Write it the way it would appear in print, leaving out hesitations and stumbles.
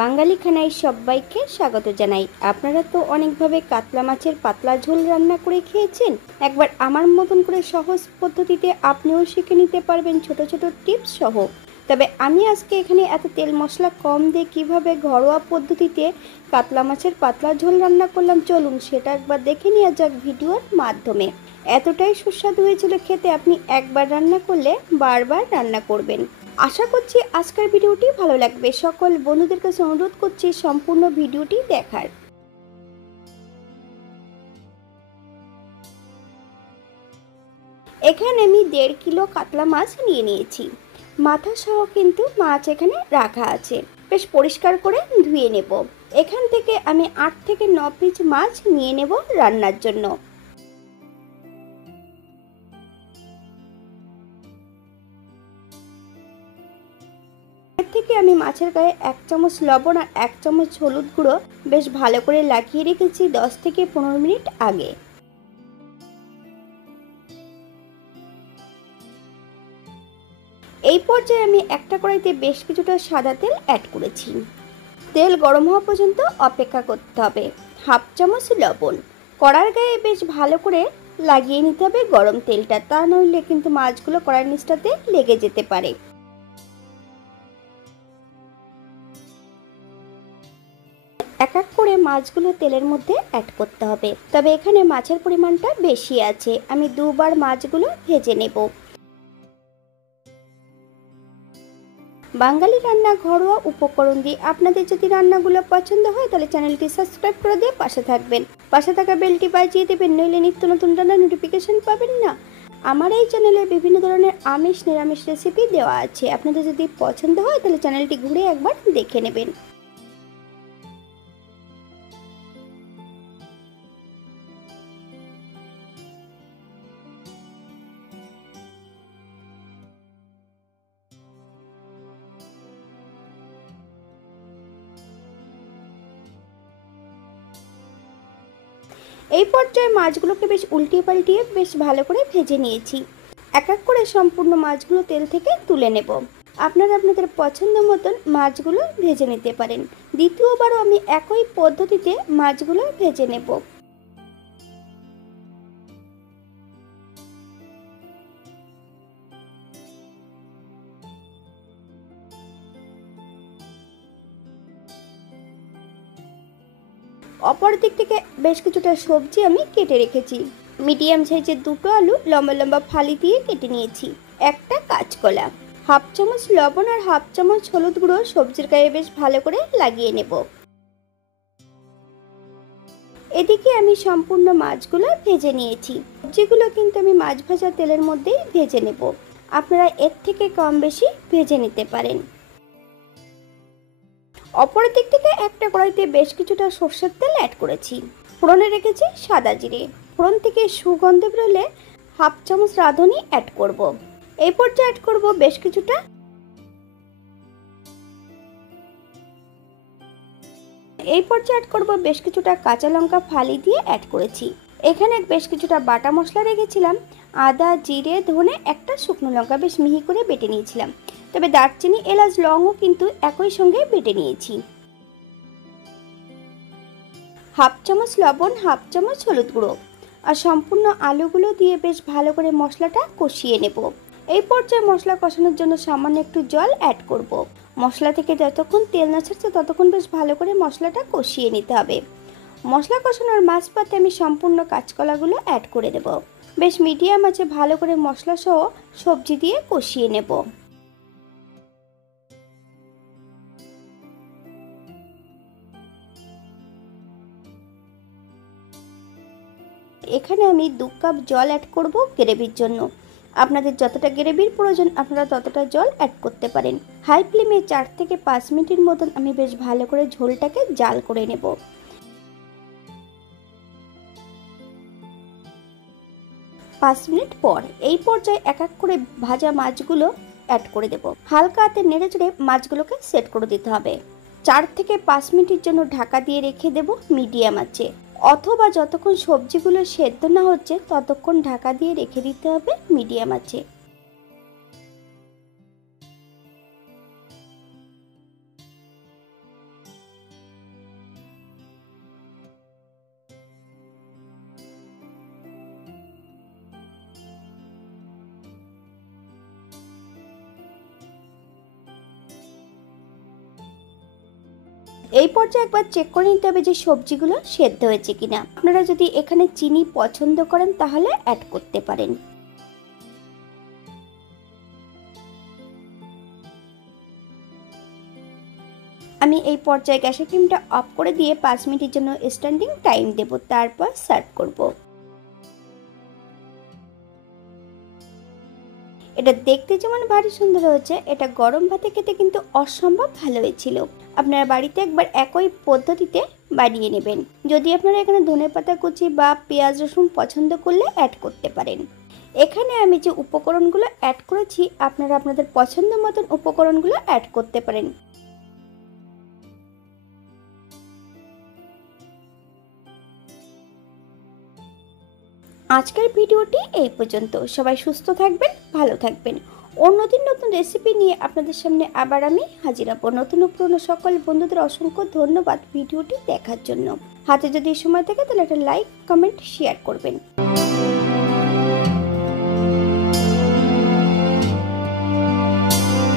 বাঙালি খানায় সবাইকে স্বাগত জানাই। আপনারা তো অনেকভাবে কাতলা মাছের পাতলা ঝোল রান্না করে খেয়েছেন। একবার আমার মতন করে সহজ পদ্ধতিতে আপনিও শিখে নিতে পারবেন ছোট ছোট টিপস সহ। তবে আমি আজকে এখানে এত তেল মশলা কম দিয়ে কিভাবে ঘরোয়া পদ্ধতিতে কাতলা মাছের পাতলা ঝোল রান্না করলাম, চলুন সেটা একবার দেখে নেওয়া যাক ভিডিওর মাধ্যমে। এতটাই সুস্বাদু হয়েছিল খেতে, আপনি একবার রান্না করলে বারবার রান্না করবেন। আশা করছি আজকের ভিডিওটি ভালো লাগবে। সকল বন্ধুদের কাছে অনুরোধ করছি সম্পূর্ণ ভিডিওটি দেখার। এখানে আমি 1.5 কিলো কাতলা মাছ নিয়ে নিয়েছি। মাথা সহ কিন্তু মাছ এখানে রাখা আছে। বেশ পরিষ্কার করে ধুয়ে নেব। এখান থেকে আমি 8 থেকে 9 পিস মাছ নিয়ে নেব রান্নার জন্য। থেকে আমি মাছের গায়ে 1 চামচ লবণ আর 1 চামচ হলুদ গুঁড়ো বেশ ভালো করে লাগিয়ে রেখেছি 10 থেকে 15 মিনিট আগে। এই পর্যায়ে আমি একটা কড়াইতে বেশ কিছুটা সাদা তেল অ্যাড করেছি। তেল গরম হওয়া পর্যন্ত অপেক্ষা করতে হবে। 1/2 চামচ লবণ। কড়ার গায়ে বেশ ভালো করে লাগিয়ে নিতে হবে গরম তেলটা, তা নইলে কিন্তু মাছগুলো কড়ার নিচটাতে লেগে যেতে পারে। এক এক করে মাছগুলো তেলের মধ্যে অ্যাড করতে হবে। তবে এখানে মাছের পরিমাণটা বেশি আছে, আমি দুবার মাছগুলো ভেজে নেব। বাঙালি রান্না ঘরোয়া উপকরণ দিয়ে আপনাদের যদি রান্নাগুলো পছন্দ হয় তাহলে চ্যানেলটি সাবস্ক্রাইব করে দিয়ে পাশে থাকবেন। পাশে থাকা বেলটি বাজিয়ে দেবেন, নইলে নিত্য নতুন রান্নার নোটিফিকেশন পাবেন না। আমার এই চ্যানেলে বিভিন্ন ধরনের আমিষ নিরামিষ রেসিপি দেওয়া আছে, আপনাদের যদি পছন্দ হয় তাহলে চ্যানেলটি ঘুরে একবার দেখে নেবেন। এই পর্যায়ে মাছগুলোকে বেশ উল্টিয়ে পাল্টিয়ে বেশ ভালো করে ভেজে নিয়েছি। এক এক করে সম্পূর্ণ মাছগুলো তেল থেকে তুলে নেব। আপনারা আপনাদের পছন্দ মতন মাছগুলো ভেজে নিতে পারেন। দ্বিতীয়বারও আমি একই পদ্ধতিতে মাছগুলো ভেজে নেব। অপর দিক থেকে বেশ কিছুটা সবজি আমি কেটে রেখেছি। মিডিয়াম সাইজের 2টো আলু লম্বা লম্বা ফালি দিয়ে কেটে নিয়েছি। একটা কাঁচকলা, 1/2 চামচ লবণ আর 1/2 চামচ হলুদ গুঁড়ো সবজির গায়ে বেশ ভালো করে লাগিয়ে নেব। এদিকে আমি সম্পূর্ণ মাছগুলো ভেজে নিয়েছি। সবজিগুলো কিন্তু আমি মাছ ভাজা তেলের মধ্যেই ভেজে নেব। আপনারা এর থেকে কম বেশি ভেজে নিতে পারেন। অপর দিক থেকে একটা কড়াইতে বেশ কিছুটা সরষের তেল অ্যাড করেছি। ফোড়নে রেখেছি সাদা জিরে। ফোড়ন থেকে সুগন্ধ বেরোলে 1/2 চামচ রাঁধুনি অ্যাড করব। এই পর্যায়ে অ্যাড করব বেশ কিছুটা কাঁচা লঙ্কা ফালি দিয়ে অ্যাড করেছি। এখানে বেশ কিছুটা বাটা মশলা রেখেছিলাম। আদা, জিরে, ধনে, একটা শুকনো লঙ্কা বেশ মিহি করে বেটে নিয়েছিলাম। তবে দারচিনি, এলাচ, লংও কিন্তু একই সঙ্গে বেটে নিয়েছি। 1/2 চামচ লবণ, 1/2 চামচ হলুদ গুঁড়ো আর সম্পূর্ণ আলুগুলো দিয়ে বেশ ভালো করে মশলাটা কষিয়ে নেব। এই পর্যায়ে মশলা কষানোর জন্য সামান্য একটু জল অ্যাড করব। মশলা থেকে যতক্ষণ তেল না ছাড়ছে ততক্ষণ বেশ ভালো করে মশলাটা কষিয়ে নিতে হবে। মশলা কষানোর মাঝপথে আমি সম্পূর্ণ কাঁচকলাগুলো অ্যাড করে দেব। বেশ মিডিয়াম আঁচে ভালো করে মশলা সহ সবজি দিয়ে কষিয়ে নেব। এখানে আমি 2 কাপ জল অ্যাড করব গ্রেভির জন্য। আপনাদের যতটা গ্রেভির প্রয়োজন আপনারা ততটা জল অ্যাড করতে পারেন। হাই ফ্লেমে 4 থেকে 5 মিনিটের মতন আমি বেশ ভালো করে ঝোলটাকে জাল করে নেব। 5 মিনিট পর এই পর্যায়ে এক এক করে ভাজা মাছগুলো অ্যাড করে দেব। হালকা হাতে নেড়ে চেড়ে মাছগুলোকে সেট করে দিতে হবে। 4 থেকে 5 মিনিটের জন্য ঢাকা দিয়ে রেখে দেব মিডিয়াম আঁচে, অথবা যতক্ষণ সবজিগুলো সেদ্ধ না হচ্ছে ততক্ষণ ঢাকা দিয়ে রেখে দিতে হবে মিডিয়াম আঁচে। এই পর্যায়ে একবার চেক করে নিতে হবে যে সবজিগুলো সেদ্ধ হয়েছে কিনা। আপনারা যদি এখানে চিনি পছন্দ করেন তাহলে অ্যাড করতে পারেন। আমি এই পর্যায়ে গ্যাসের ফ্লেমটা অফ করে দিয়ে 5 মিনিটের জন্য স্ট্যান্ডিং টাইম দেব, তারপর সার্ভ করব। এটা দেখতে যেমন ভারী সুন্দর হয়েছে, এটা গরম ভাতে খেতে কিন্তু অসম্ভব ভালো হয়েছিল। আপনারা বাড়িতে একবার একই পদ্ধতিতে বানিয়ে নেবেন। যদি আপনারা এখানে ধনেপাতা কুচি বা পেঁয়াজ রসুন পছন্দ করলে অ্যাড করতে পারেন। এখানে আমি যে উপকরণগুলো অ্যাড করেছি আপনারা আপনাদের পছন্দ মতন উপকরণগুলো অ্যাড করতে পারেন। আজকের ভিডিওটি এই পর্যন্ত। সবাই সুস্থ থাকবেন, ভালো থাকবেন। অন্যদিন নতুন রেসিপি নিয়ে আপনাদের সামনে আবার আমি হাজির হব। নতুন ও পুরনো সকল বন্ধুদের অসংখ্য ধন্যবাদ ভিডিওটি দেখার জন্য। হাতে যদি সময় থাকে তাহলে একটা লাইক, কমেন্ট, শেয়ার করবেন।